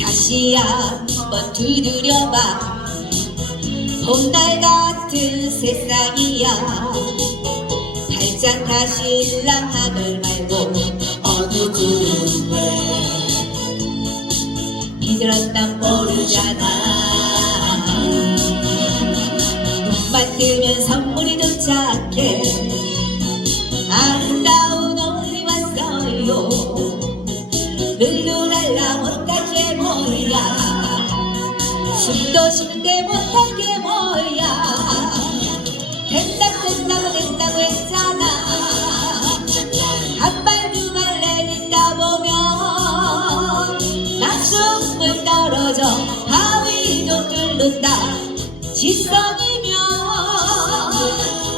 다시 한번 두드려봐. 봄날 같은 세상이야. 발짝 다시 신랑 하늘 말고 어느 구름에. 비들었단 모르잖아. 눈만 뜨면 선물이 도착해. 아름다운 뭐야. 숨도 쉬는데 못할 게 뭐야. 된다고 된다고 된다고 했잖아. 한 발 두 발 내딛다 보면 낙숨을 떨어져 하위도 뚫는다. 지성이면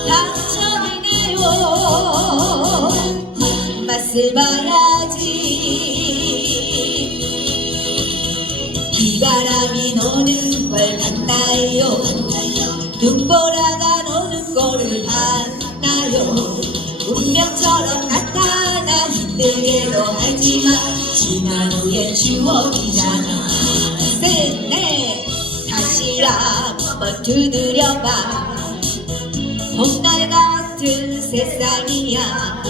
당첨이네요. 맛을 봐야지 바람이 노는 걸 봤나요? 눈보라가 노는 꼴을 봤나요? 운명처럼 나타난 힘들게도 알지만 지난 후엔 추억이잖아. 셋넷. 다시 한번 두드려봐. 봄날 같은 세상이야.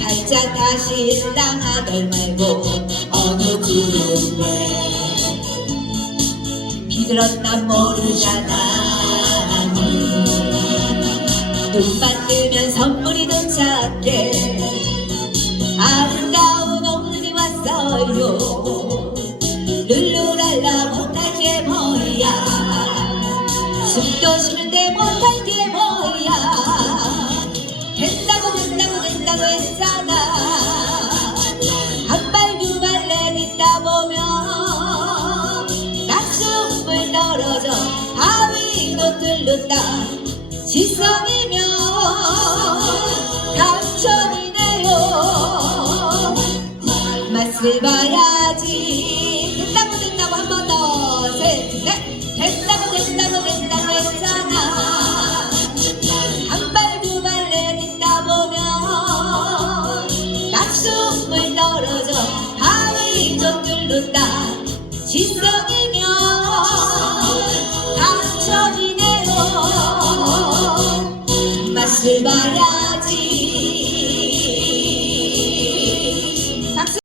발짝 다시 일랑하덜 말고 어느 구름에 비들었나 모르잖아. 눈만 뜨면 선물이 도착해. 아름다운 오늘이 왔어요. 룰루랄라 못할 게 뭐야. 숨도 쉬는데 못할 게 뭐야 낙숨을 떨어져? 하위도 뚫는다. 지성이면 당첨이네요. 맛을 봐야지. 된다고 된다고 한 번 더. 셋넷. 된다고 된다고 된다고 했잖아. 한 발 두 발 내딛다 보면 낙숨을 떨어져. 하위도 뚫는다. 지성이면 Співає